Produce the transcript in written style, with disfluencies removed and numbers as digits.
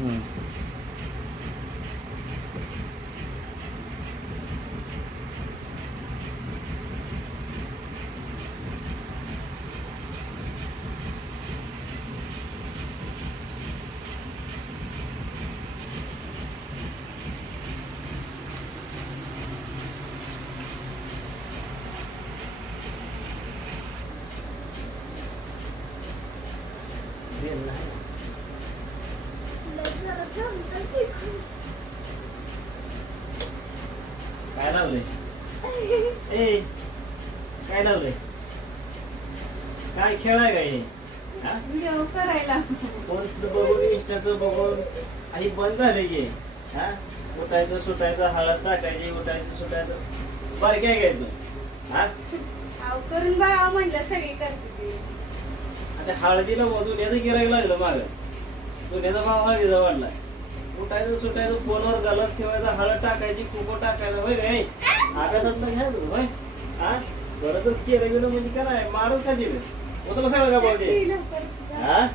हम्म. काय लावलंय ए काय लावलंय काय खेळ आहे का हे हा? व्हिडिओ करायला फोनचं बघून इंस्टाचं बघून आई बंद झाले की हा उठायचं सुटायचं हळद टाकायची उठायचं सुटायचं बरं काय काय तू हा अहो करून बघा म्हणलं सगळी करते ते. आता हळदीला दुन्याचं गिरायक लागलं माग दुन्याचा भाव हळदीचा वाढला उठायचं सुटायचं फोनवर गलत ठेवायचं हळद टाकायची कुको टाकायचं होय काय अभ्यासात घ्या तू होय हा बरं तर केलं गेलं म्हणजे काय मारून का जिल तुला सगळं का बोलते लवकर. हा